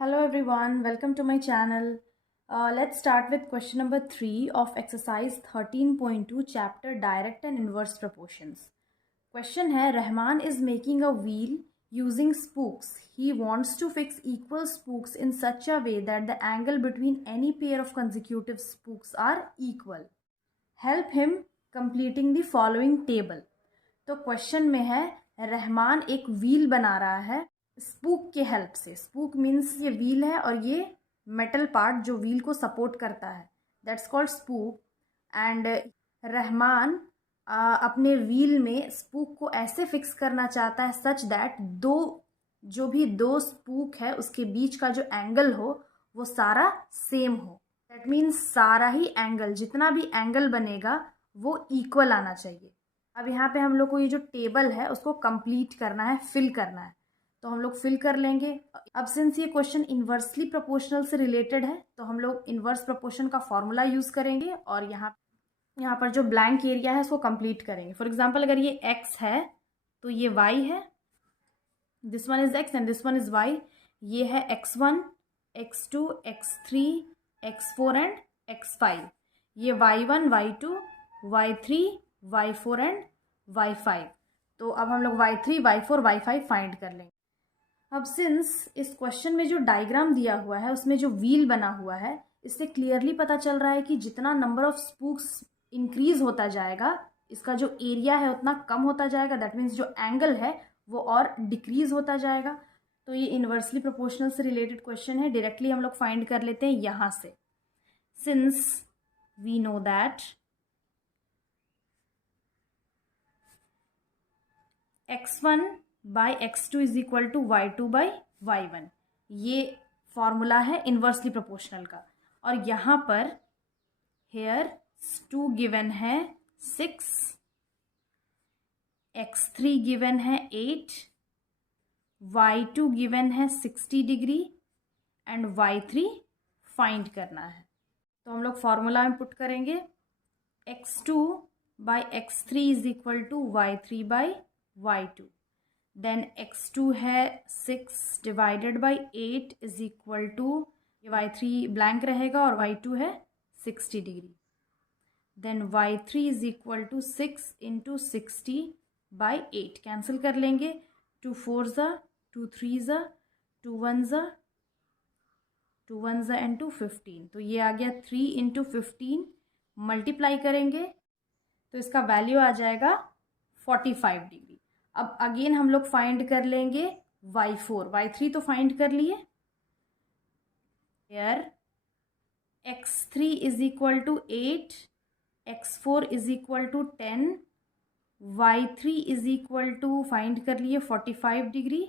Hello everyone, welcome to my channel. Let's start with question number 3 of exercise 13.2 chapter direct and inverse proportions. Question है Rahman is making a wheel using spokes. He wants to fix equal spokes in such a way that the angle between any pair of consecutive spokes are equal. Help him completing the following table. तो question में है रहमान एक wheel बना रहा है spook के help से. Spook means ये व्हील है और ये मेटल पार्ट जो व्हील को सपोर्ट करता है, that's called spook. And Rahman अपने व्हील में स्पूक को ऐसे फिक्स करना चाहता है सच दैट दो स्पूक है उसके बीच का जो एंगल हो वो सारा सेम हो. दैट मीन्स सारा ही एंगल, जितना भी एंगल बनेगा वो इक्वल आना चाहिए. अब यहाँ पे हम लोग को ये जो टेबल है उसको कंप्लीट करना है, फिल करना है, तो हम लोग फिल कर लेंगे. अब सिंस ये क्वेश्चन इन्वर्सली प्रोपोर्शनल से रिलेटेड है तो हम लोग इन्वर्स प्रोपोर्शन का फॉर्मूला यूज़ करेंगे और यहाँ पर जो ब्लैंक एरिया है उसको कंप्लीट करेंगे. फॉर एग्जांपल अगर ये x है तो ये y है, this one is x and this one is y. ये है x1, x2, x3, x4 and x5. ये y1, y2, y3, y4 and y5. तो अब हम लोग y3, y4, y5 फाइंड कर लेंगे. अब सिंस इस क्वेश्चन में जो डायग्राम दिया हुआ है उसमें जो व्हील बना हुआ है इससे क्लियरली पता चल रहा है कि जितना नंबर ऑफ स्पूक्स इंक्रीज होता जाएगा इसका जो एरिया है उतना कम होता जाएगा. दैट मीन्स जो एंगल है वो और डिक्रीज होता जाएगा. तो ये इन्वर्सली प्रोपोर्शनल से रिलेटेड क्वेश्चन है. डायरेक्टली हम लोग फाइंड कर लेते हैं यहाँ से. Since we know that x1 by x2 is equal to y2 by y1, ये फॉर्मूला है इन्वर्सली प्रोपोर्शनल का. और यहाँ पर हेयर 2 गिवन है 6, x3 गिवन है 8, y2 गिवन है 60 डिग्री एंड y3 फाइंड करना है. तो हम लोग फॉर्मूला में पुट करेंगे x2 by x3 is equal to y3 by y2. Then x2 है 6 divided by 8 is equal to, ये y3 ब्लैंक रहेगा और y2 है 60 degree. Then y3 is equal to 6 into 60 by 8. Cancel कर लेंगे. 2 4 ज़ा, 2 3 ज़ा, 2 1 ज़ा, 2 1 ज़ा एंड 2 15. तो ये आ गया 3 इंटू 15. मल्टीप्लाई करेंगे तो इसका वैल्यू आ जाएगा 45 डिग्री. अब अगेन हम लोग फाइंड कर लेंगे y4. y3 तो फाइंड कर लिए. Here x3 is equal to 8, x4 is equal to 10, y3 is equal to find कर लिए 45 डिग्री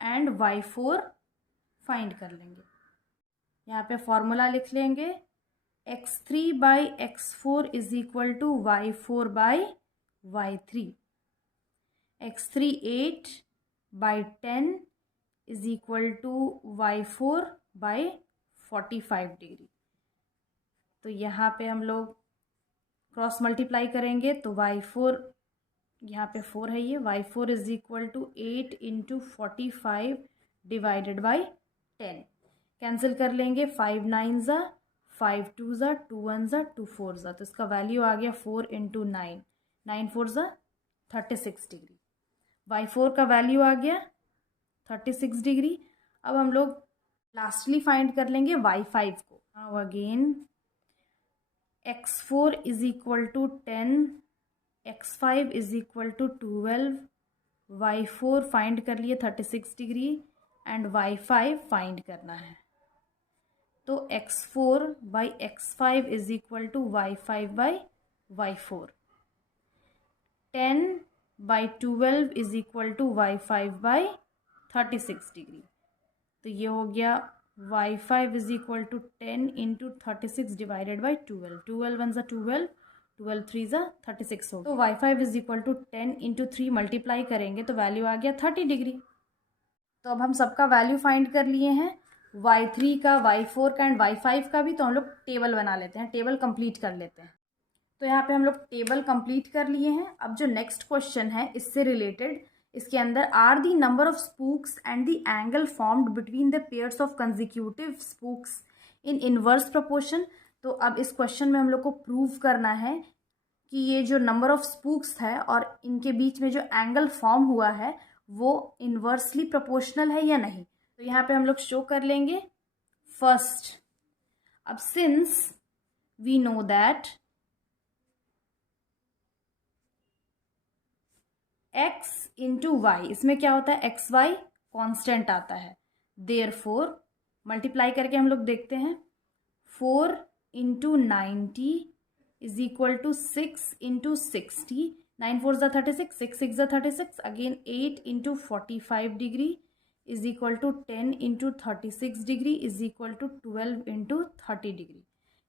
एंड y4 फाइंड कर लेंगे. यहाँ पे फॉर्मूला लिख लेंगे x3 by x4 is equal to y4 by y3. x3 8 by 10 is equal to y4 by 45 degree. तो यहाँ पे हम लोग क्रॉस मल्टीप्लाई करेंगे तो y4, यहाँ पे 4 है, ये y4 is equal to 8 into 45 divided by 10. Cancel कर लेंगे. 5 9 ज़ा, 5 2 ज़ा, 2 1 ज़ा, 2 4 ज़ा. तो इसका वैल्यू आ गया 4 इंटू 9, 9 4 ज़ा 36 डिग्री. y4 का वैल्यू आ गया 36 डिग्री. अब हम लोग लास्टली फाइंड कर लेंगे y5 को. Now again x4 is equal to 10, x5 is equal to 12, y4 find कर लिए 36 डिग्री एंड y5 फाइंड करना है. तो x4 by x5 is equal to y5 by y4. 10 by 12 is equal to y5 by 36 degree. तो ये हो गया y5 is equal to 10 into 36 divided by 12. 12 1 ज़ा 12, 12 3 ज़ा 36 हो गया. तो y5 is equal to 10 into 3 multiply करेंगे तो वैल्यू आ गया 30 डिग्री. तो अब हम सबका वैल्यू फाइंड कर लिए हैं, y3 का, y4 का एंड y5 का भी. तो हम लोग टेबल बना लेते हैं, टेबल कंप्लीट कर लेते हैं. तो यहाँ पे हम लोग टेबल कंप्लीट कर लिए हैं. अब जो नेक्स्ट क्वेश्चन है इससे रिलेटेड इसके अंदर are the number of spokes and the angle formed between the pairs of consecutive spokes in inverse proportion. तो अब इस क्वेश्चन में हम लोग को प्रूव करना है कि ये जो नंबर ऑफ स्पूक्स है और इनके बीच में जो एंगल फॉर्म हुआ है वो इनवर्सली प्रोपोर्शनल है या नहीं। तो यहाँ पे हम लोग शो कर लेंगे फर्स्ट। अब since we know that x into y, इसमें क्या होता है, एक्स वाई कॉन्स्टेंट आता है, देयरफॉर मल्टीप्लाई करके हम लोग देखते हैं 4 into 90 is equal to 6 into 60, 9 4 ज़ा 36, 6 6 ज़ा 36, again 8 into 45 degree is equal to 10 into 36 degree is equal to 12 into 30 degree.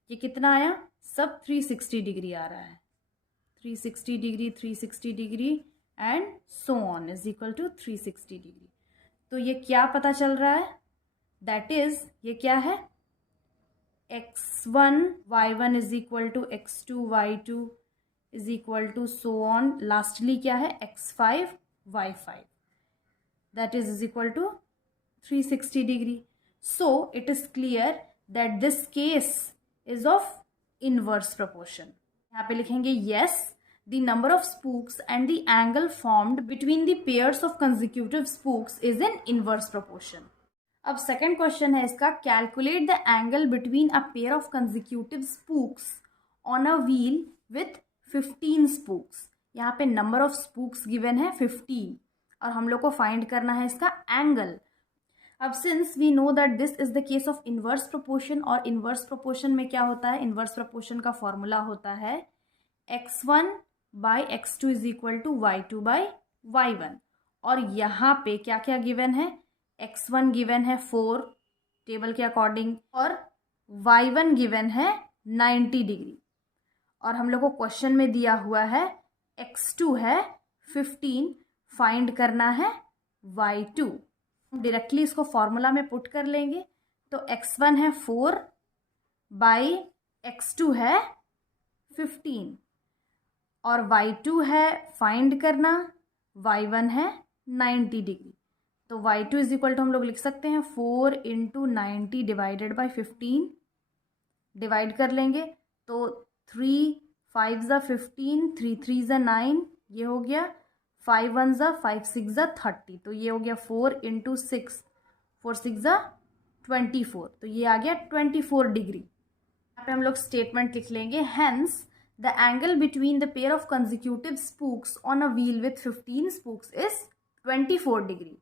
ये कितना आया, सब 360 डिग्री आ रहा है, 360 degree 360 degree and so on is equal to 360 degree. तो ये क्या पता चल रहा है, दैट इज ये क्या है, x1 y1 is equal to x2 y2 is equal to so on, lastly क्या है x5 y5, that is equal to 360 degree. So it is clear that this case is of inverse proportion. यहाँ पे लिखेंगे yes, the number of spokes and the angle formed between the pairs of consecutive spokes is in inverse proportion। अब second question है इसका, calculate the angle between a pair of consecutive spokes on a wheel with 15 spokes. यहाँ पे number of Spooks given है 15 और हम लोग को फाइंड करना है इसका एंगल। अब since we know that this is the case of inverse proportion, और इनवर्स प्रोपोर्शन में क्या होता है, इनवर्स प्रोपोर्शन का फॉर्मूला होता है x1 by x2 is equal to y2 by y1। और यहाँ पे क्या क्या गिवन है, x1 गिवन है 4 टेबल के अकॉर्डिंग और y1 गिवन है 90 डिग्री, और हम लोग को क्वेश्चन में दिया हुआ है x2 है 15, फाइंड करना है y2। डायरेक्टली इसको फॉर्मूला में पुट कर लेंगे, तो x1 है 4 बाई x2 है 15 और y2 है फाइंड करना, y1 है 90 डिग्री। तो y2 इज इक्वल टू हम लोग लिख सकते हैं 4 इंटू 90 डिवाइडेड बाई 15, डिवाइड कर लेंगे तो 3 5 ज़ा 15, 3 3 ज़ा 9, ये हो गया 5 1 ज़ा 5 6 ज़ा 30, तो ये हो गया 4 इंटू 6, 4 6 ज़ा 24, तो ये आ गया 24 डिग्री। यहाँ पे हम लोग स्टेटमेंट लिख लेंगे, hence the angle between the pair of consecutive spokes on a wheel with 15 spokes is 24 degree।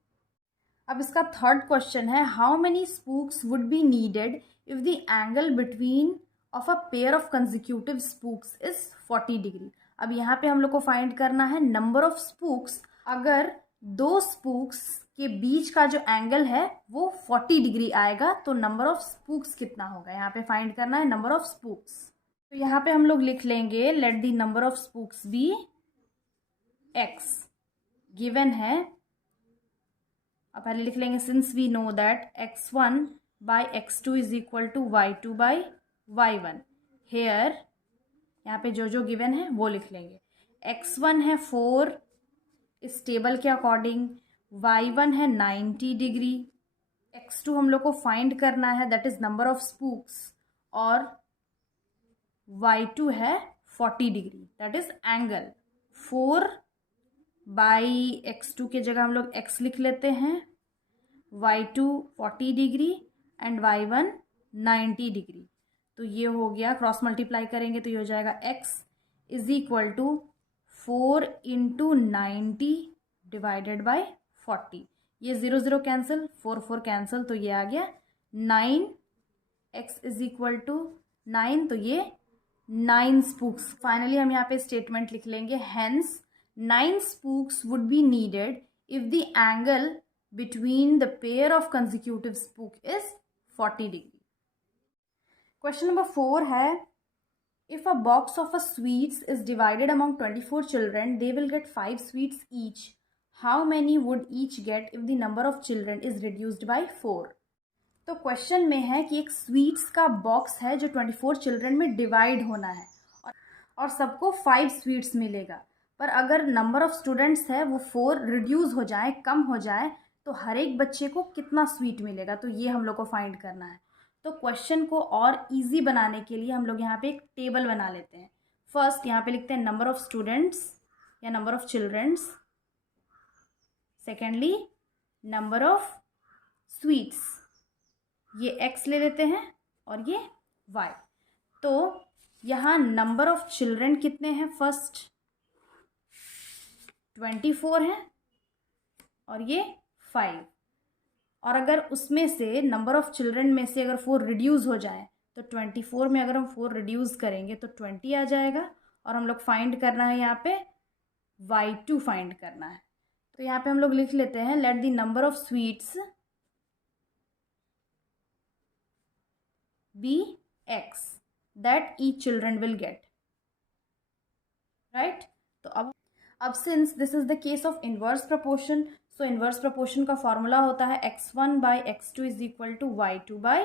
अब इसका थर्ड क्वेश्चन है, how many spokes would be needed if the angle between of a pair of consecutive spokes is 40 degree। अब यहाँ पे हम लोग को find करना है नंबर ऑफ स्पूक्स, अगर दो स्पूक्स के बीच का जो एंगल है वो 40 डिग्री आएगा तो नंबर ऑफ स्पूक्स कितना होगा, यहाँ पे फाइंड करना है नंबर ऑफ स्पूक्स। तो यहाँ पे हम लोग लिख लेंगे, let the number of spokes be x, given है। अब पहले लिख लेंगे, since we know that x1 by x2 is equal to y2 by y1, here यहाँ पे जो जो गिवन है वो लिख लेंगे। x1 है 4 इस टेबल के अकॉर्डिंग, y1 है 90 डिग्री, x2 हम लोग को फाइंड करना है that is number of Spooks, और y2 है 40 degree that is angle. 4 by x2 के जगह हम लोग x लिख लेते हैं, y2 40 degree and y1 90 degree, तो ये हो गया, क्रॉस मल्टीप्लाई करेंगे तो ये हो जाएगा x is equal to 4 into 90 divided by 40, ये 0 0 कैंसिल, 4 4 कैंसिल, तो ये आ गया 9, x इज इक्वल टू 9, तो ये 9 स्पूक्स। फाइनली हम यहाँ पे स्टेटमेंट लिख लेंगे, hence 9 spokes would be needed if the angle between the pair of consecutive spoke is 40 degree. Question number 4 है, if a box of a sweets is divided among 24 children, they will get 5 sweets each, how many would each get if the number of children is reduced by 4। तो question में है कि एक sweets का box है जो 24 children में divide होना है और सबको 5 स्वीट्स मिलेगा, पर अगर नंबर ऑफ़ स्टूडेंट्स है वो 4 रिड्यूस हो जाए, कम हो जाए, तो हर एक बच्चे को कितना स्वीट मिलेगा, तो ये हम लोग को फाइंड करना है। तो क्वेश्चन को और ईजी बनाने के लिए हम लोग यहाँ पे एक टेबल बना लेते हैं। फर्स्ट यहाँ पे लिखते हैं नंबर ऑफ़ स्टूडेंट्स या number of childrens, secondly number of sweets, ये x ले लेते हैं और ये y। तो यहाँ नंबर ऑफ़ चिल्ड्रन कितने हैं, फर्स्ट 24 है और ये 5। और अगर उसमें से नंबर ऑफ़ चिल्ड्रन में से अगर 4 रिड्यूस हो जाए तो 24 में अगर हम 4 रिड्यूस करेंगे तो 20 आ जाएगा। और हम लोग फाइंड करना है यहाँ पे y2 फाइंड करना है। तो यहाँ पे हम लोग लिख लेते हैं let the number of sweets be x that each children will get, right? तो अब since this is the case of inverse proportion, so inverse proportion का फॉर्मूला होता है x1 by x2 is equal to y2 by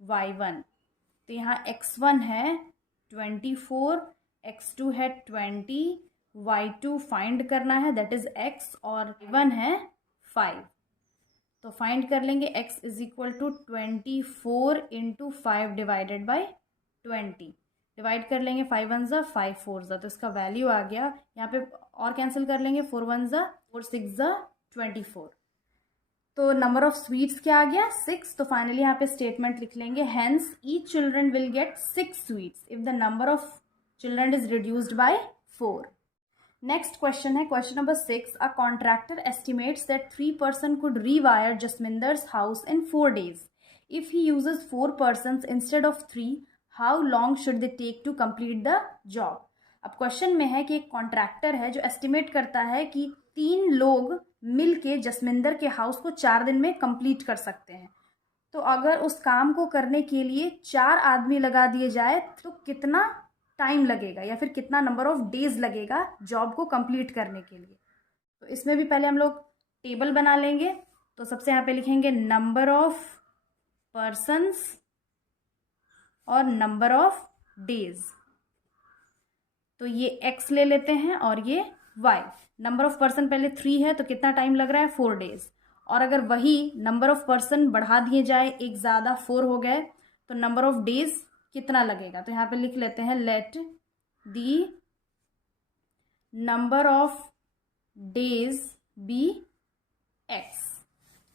y1। तो यहाँ x1 है 24, x2 है 20, y2 find करना है दैट इज x, और y1 है 5। तो फाइंड कर लेंगे x is equal to 24 into 5 divided by 20। Divide कर लेंगे 5 1 ज़ा 5 4 ज़ा, तो इसका वैल्यू आ गया। यहाँ पे और कैंसिल कर लेंगे 4 1 ज़ा 4 6 ज़ा 24। तो नंबर ऑफ स्वीट्स क्या आ गया 6। तो फाइनली यहाँ पे स्टेटमेंट लिख लेंगे hence each children will get 6 sweets if the number of children is reduced by 4। Next question है question number 6। A contractor estimates that 3 person could rewire Jasminder's house in 4 days। If he uses 4 persons instead of 3, how long should they take to complete the job. अब question में है कि एक contractor है जो estimate करता है कि 3 लोग मिल के जसमिंदर के हाउस को 4 दिन में कंप्लीट कर सकते हैं। तो अगर उस काम को करने के लिए 4 आदमी लगा दिए जाए तो कितना टाइम लगेगा या फिर कितना नंबर ऑफ डेज लगेगा जॉब को कंप्लीट करने के लिए। तो इसमें भी पहले हम लोग टेबल बना लेंगे। तो सबसे यहाँ पे लिखेंगे नंबर ऑफ पर्सन्स और नंबर ऑफ डेज। तो ये x ले लेते हैं और ये y। नंबर ऑफ पर्सन पहले 3 है तो कितना टाइम लग रहा है 4 days। और अगर वही नंबर ऑफ पर्सन बढ़ा दिए जाए, एक ज़्यादा 4 हो गए, तो नंबर ऑफ डेज कितना लगेगा। तो यहाँ पे लिख लेते हैं let the number of days be x।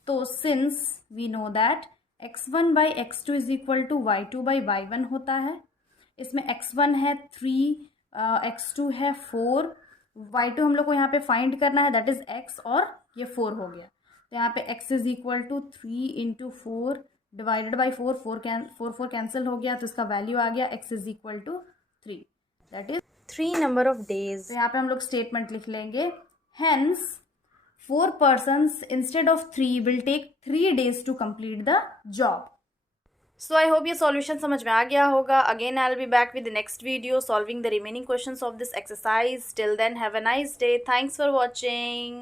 तो since we know that x1 by x2 is equal to y2 by y1 होता है। इसमें x1 है 3, x2 है 4, y2 हम लोग को यहाँ पे फाइंड करना है दैट इज x, और ये 4 हो गया। तो यहाँ पे x is equal to 3 into 4 divided by 4, 4 cancel हो गया, तो इसका वैल्यू आ गया x is equal to 3 that is 3 number of days. तो यहाँ पे हम लोग स्टेटमेंट लिख लेंगे hence 4 persons instead of 3 will take 3 days to complete the job. So I hope ये solution समझ में आ गया होगा. Again I'll be back with the next video solving the remaining questions of this exercise. Till then have a nice day. Thanks for watching.